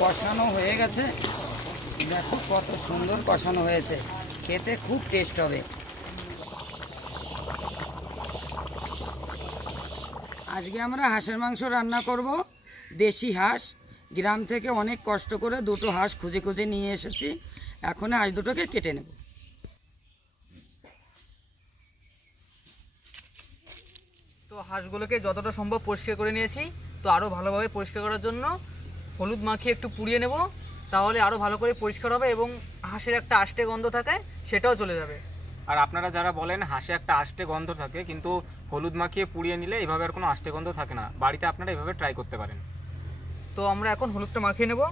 কষানো হয়ে গেছে, দেখো কত সুন্দর কষানো হয়েছে, খেতে খুব টেস্ট হবে। আজকে আমরা হাঁসের মাংস রান্না করব, দেশি হাঁস। গ্রাম থেকে অনেক কষ্ট করে দুটো হাঁস খুঁজে খুঁজে নিয়ে এসেছি, এখন হাঁস দুটোকে কেটে নেব। তো হাঁসগুলোকে যতটা সম্ভব পরিষ্কার করে নিয়েছি। তো আরও ভালোভাবে পরিষ্কার করার জন্য হলুদ মাখিয়ে একটু পুড়িয়ে নেব, তাহলে আরও ভালো করে পরিষ্কার হবে এবং হাঁসের একটা আষ্টে গন্ধ থাকে সেটাও চলে যাবে। আর আপনারা যারা বলেন হাঁসে একটা আষ্টে গন্ধ থাকে, কিন্তু হলুদ মাখিয়ে পুড়িয়ে নিলে এভাবে আর কোনো আষ্টে গন্ধ থাকে না। বাড়িতে আপনারা এভাবে ট্রাই করতে পারেন। তো আমরা এখন হলুদটা মাখিয়ে নেব।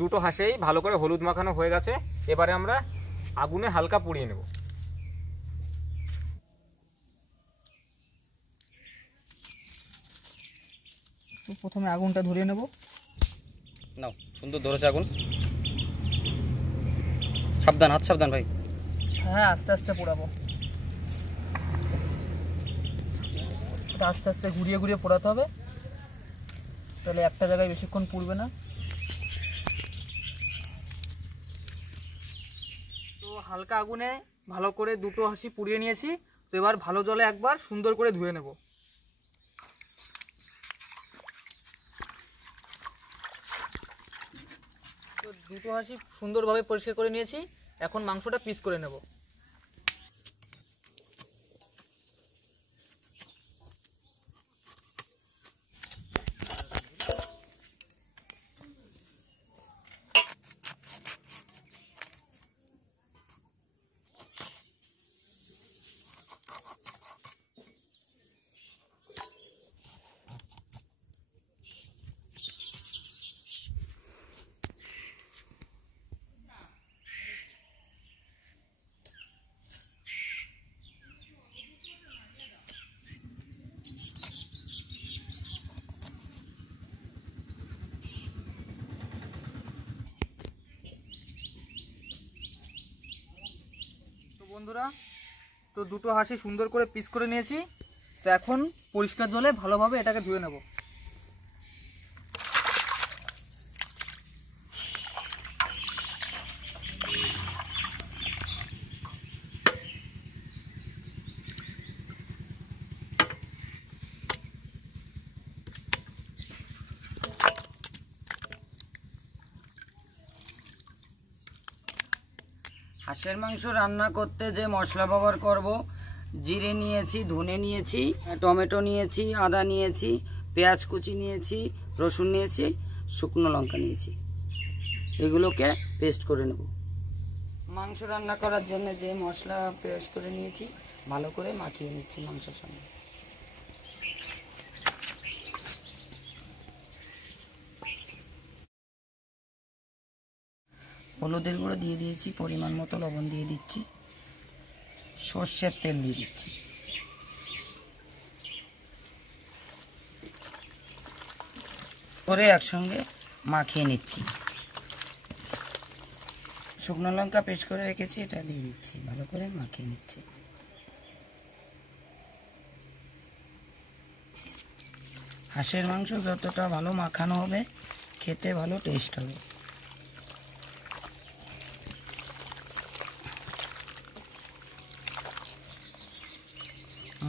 দুটো হাঁসেই ভালো করে হলুদ মাখানো হয়ে গেছে, এবারে আমরা আগুনে হালকা পুড়িয়ে নেব। প্রথমে আগুনটা ধরিয়ে নেব। নাও, সুন্দর ধরেছে আগুন। সাবধান, হাত সাবধান ভাই। হ্যাঁ, আস্তে আস্তে পোড়াবো, আস্তে আস্তে ঘুরিয়ে ঘুরিয়ে পোড়াতে হবে, তাহলে একটা জায়গায় বেশিক্ষণ পুড়বে না। তো হালকা আগুনে ভালো করে দুটো হাঁসি পুড়িয়ে নিয়েছি। তো এবার ভালো জলে একবার সুন্দর করে ধুয়ে নেব। তো দুটো হাঁসি সুন্দরভাবে পরিষ্কার করে নিয়েছি, এখন মাংসটা পিস করে নেব। বন্ধুরা, তো দুটো হাঁসি সুন্দর করে পিস করে নিয়েছি। তো এখন পরিষ্কার জলে ভালোভাবে এটাকে ধুয়ে নেব। হাঁসের মাংস রান্না করতে যে মশলা ব্যবহার করব, জিরে নিয়েছি, ধনে নিয়েছি, টমেটো নিয়েছি, আদা নিয়েছি, পেঁয়াজ কুচি নিয়েছি, রসুন নিয়েছি, শুকনো লঙ্কা নিয়েছি, এগুলোকে পেস্ট করে নেব। মাংস রান্না করার জন্য যে মশলা পেস্ট করে নিয়েছি ভালো করে মাখিয়ে নিচ্ছি মাংসের সঙ্গে। হলুদের গুঁড়ো দিয়ে দিয়েছি, পরিমাণ মতো লবণ দিয়ে দিচ্ছি, সর্ষের তেল দিয়ে দিচ্ছি, করে একসঙ্গে মাখিয়ে নিচ্ছি। শুকনো লঙ্কা পেস্ট করে রেখেছি, এটা দিয়ে দিচ্ছি, ভালো করে মাখিয়ে নিচ্ছি। হাঁসের মাংস যতটা ভালো মাখানো হবে খেতে ভালো টেস্ট হবে।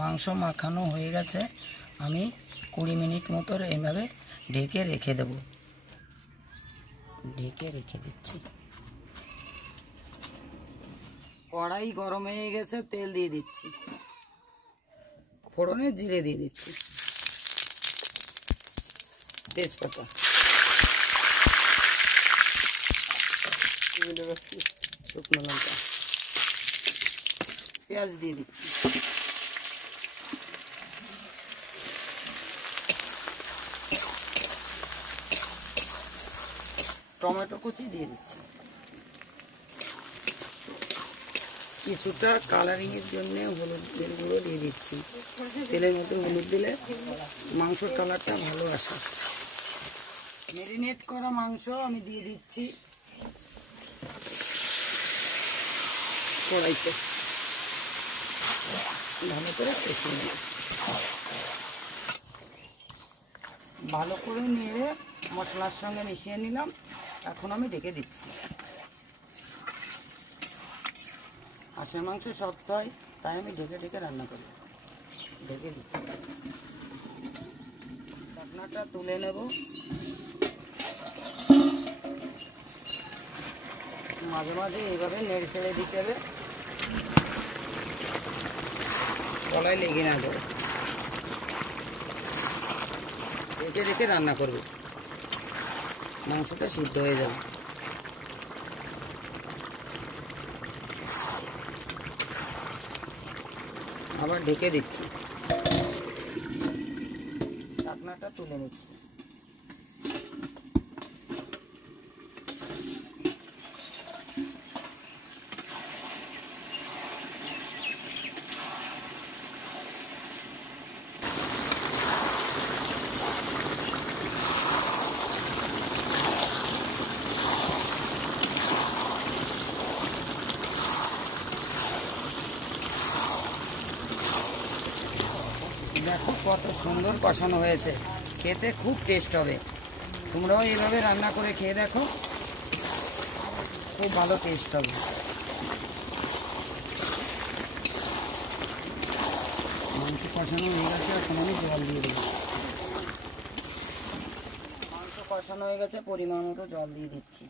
মাংস মাখানো হয়ে গেছে, আমি 20 মিনিট মতো এইভাবে ঢেকে রেখে দেব। ঢেকে রেখে দিচ্ছি। কড়াই গরম হয়ে গেছে, তেল দিয়ে দিচ্ছি, ফোড়নে জিরে দিয়ে দিচ্ছি, তেজপাতা, শুকনো লঙ্কা, পেঁয়াজ দিয়ে দিচ্ছি, টমেটো কুচি দিয়ে দিচ্ছি, কিছুটা কালারিং এর জন্য হলুদের গুঁড়ো দিয়ে দিচ্ছি। তেলের মধ্যে হলুদ দিলে মাংসের কালারটা ভালো আসে। ম্যারিনেট করা মাংস আমি দিয়ে দিচ্ছি কড়াইতে, ভালো করে কষিয়ে নিই। ভালো করে নিয়ে মশলার সঙ্গে মিশিয়ে নিলাম। এখন আমি ঢেকে দিচ্ছি। হাঁসের মাংস শক্ত হয়, তাই আমি ঢেকে ঢেকে রান্না করি। ঢেকে দিচ্ছি। ঢাকনাটা তুলে নেব। মাঝে মাঝে এইভাবে নেড়ে ছেড়ে দিতে হবে, কলাই লেগে না দেবো। ঢেকে ঢেকে রান্না করবে, মাংসটা সিদ্ধ হয়ে যাবে। আবার ঢেকে দিচ্ছি। ঢাকনাটা তুলে নিচ্ছি। দেখো কত সুন্দর কষানো হয়েছে, খেতে খুব টেস্ট হবে। তোমরাও এইভাবে রান্না করে খেয়ে দেখো, খুব ভালো টেস্ট হবে। মাংস কষানো হয়ে গেছে, এখন আমি জল দিয়ে দেবো। মাংস কষানো হয়ে গেছে, পরিমাণ মতো জল দিয়ে দিচ্ছি।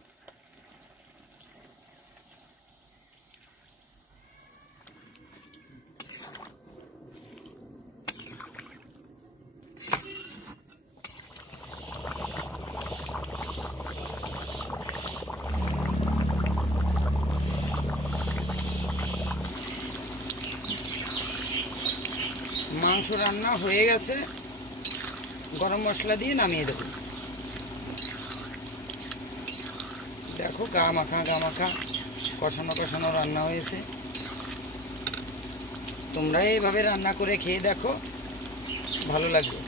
মাংস রান্না হয়ে গেছে, গরম মশলা দিয়ে নামিয়ে দেবো। দেখো গা মাখা কষানো কষানো রান্না হয়েছে। তোমরা এইভাবে রান্না করে খেয়ে দেখো, ভালো লাগবে।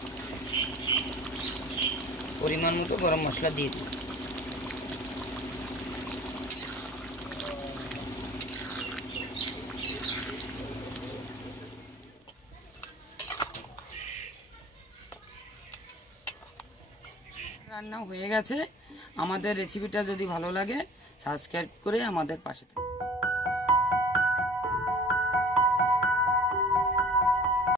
পরিমাণ মতো গরম মশলা দিয়ে দিই। রান্না হয়ে গেছে। আমাদের রেসিপিটা যদি ভালো লাগে সাবস্ক্রাইব করে আমাদের পাশে থাকুন।